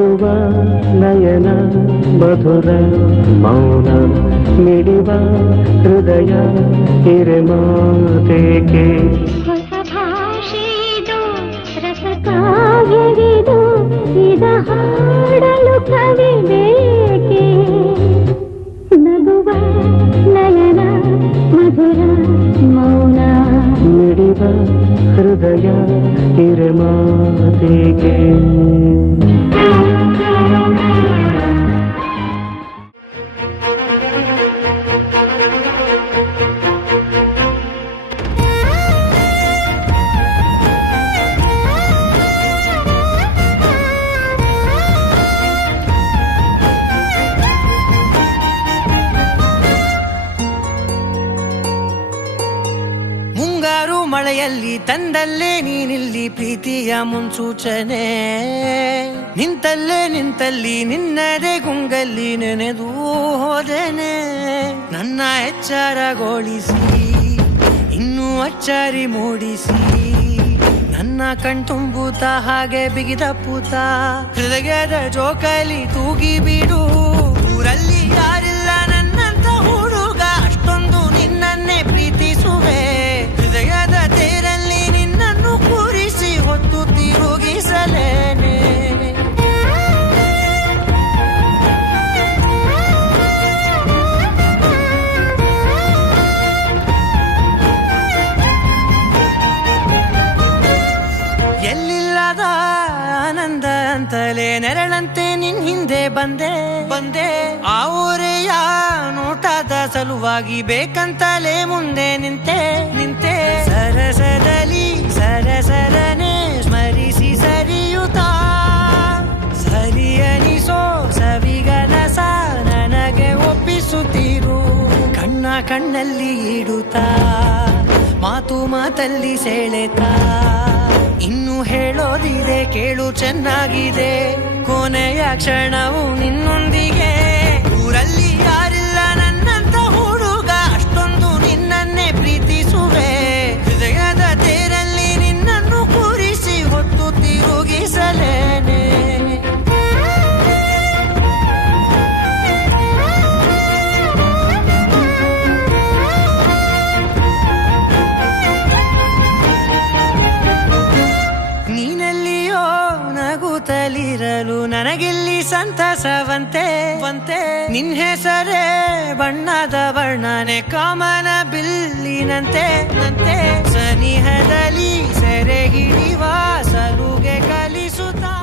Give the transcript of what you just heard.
ನಗುವ ನಯನ ಮಧುರ ಮೌನ ಮಿಡಿವ ಹೃದಯ ಹಿರೆಮಾತೇಕೆ ಹೊಸ ಭಾಷೆದು ರಸಕಾವ್ಯವಿದು ಇದ ಹಾಡಲು ಕವಿ ಬೇಕೆ ನಗುವ ನಯನ ಮಧುರ ಮೌನ ಮಿಡಿವ ಹೃದಯ ಹಿರೆಮಾತೇಕೆ ಮುಂಗಾರು ಮಳೆಯಲ್ಲಿ ತಂದಲ್ಲೇ ನೀನಿಲ್ಲಿ ಪ್ರೀತಿಯ ಮುನ್ಸೂಚನೆ ನಿಂತಲ್ಲಿ ನಿನ್ನದೇ ಗುಂಗಲ್ಲಿ ನೆನೆದು ಹೋದೆನೆ ನನ್ನ ಎಚ್ಚರಗೊಳಿಸಿ ಇನ್ನೂ ಅಚ್ಚರಿ ಮೂಡಿಸಿ ನನ್ನ ಕಣ್ತುಂಬುತ್ತ ಹಾಗೆ ಬಿಗಿದ ಪೂತ ಹೃದಯದ ಜೋಕಾಲಿ ತೂಗಿ ಬಿಡು ಊರಲ್ಲಿ ಯಾರಿಲ್ಲ ನನ್ನಂತ ಹುಡುಗ ಅಷ್ಟೊಂದು ನಿನ್ನನ್ನೇ ಪ್ರೀತಿಸುವೆ ಹೃದಯದ ತೇರಲ್ಲಿ ನಿನ್ನನ್ನು ಕೂರಿಸಿ ಹೊತ್ತು ತಿರುಗಿಸಲೇನೆ ಎಲ್ಲಿಲ್ಲದ ಆನಂದ ಅಂತಲೇ ನೆರಳಂತೆ ನಿನ್ ಹಿಂದೆ ಬಂದೆ ಆ ಊರೆಯ ನೋಟದ ಸಲುವಾಗಿ ಬೇಕಂತಲೇ ಮುಂದೆ ನಿಂತೆ ಸರಸದಲ್ಲಿ ಸರಸರನೆ ಸ್ಮರಿಸಿ ಸರಿಯುತ್ತಾ ಸರಿಯನಿಸೋ ಸವಿಗನಸ ನನಗೆ ಒಪ್ಪಿಸುತ್ತೀರು ಕಣ್ಣಲ್ಲಿ ಇಡುತ್ತಾ ಮಾತಲ್ಲಿ ಸೆಳೆತಾ ಇನ್ನು ಹೇಳೋದಿದೆ ಕೇಳು ಚೆನ್ನಾಗಿದೆ ಕೊನೆಯ ಕ್ಷಣವು ನಿನ್ನೊಂದಿಗೆ ಊರಲ್ಲಿ ಯಾರಿಲ್ಲ ನನ್ನಂತ ಹುಡುಗ ಅಷ್ಟೊಂದು ನಿನ್ನನ್ನೇ ಪ್ರೀತಿಸುವೆ ಹೃದಯದ ತೇರಲ್ಲಿ ನಿನ್ನನ್ನು ಕೂರಿಸಿ ಹೊತ್ತು ತಿರುಗಿಸಲೇನೆ ನೀನೆಲ್ಲಿಯೋ ನಗುತ್ತಲಿರಲು ನನಗಿಲ್ಲಿ ಸಂತಸವಂತೆ ನಿನ್ ಹೆಸರೇ ಬಣ್ಣದ ವರ್ಣನೆ ಕಾಮನ ಬಿಲ್ಲಿನಂತೆ ಸನಿಹದಲ್ಲಿ ಸೆರೆ ಹಿಡಿಯುವ ಸಲುಗೆ ಕಲಿಸುತ್ತಾ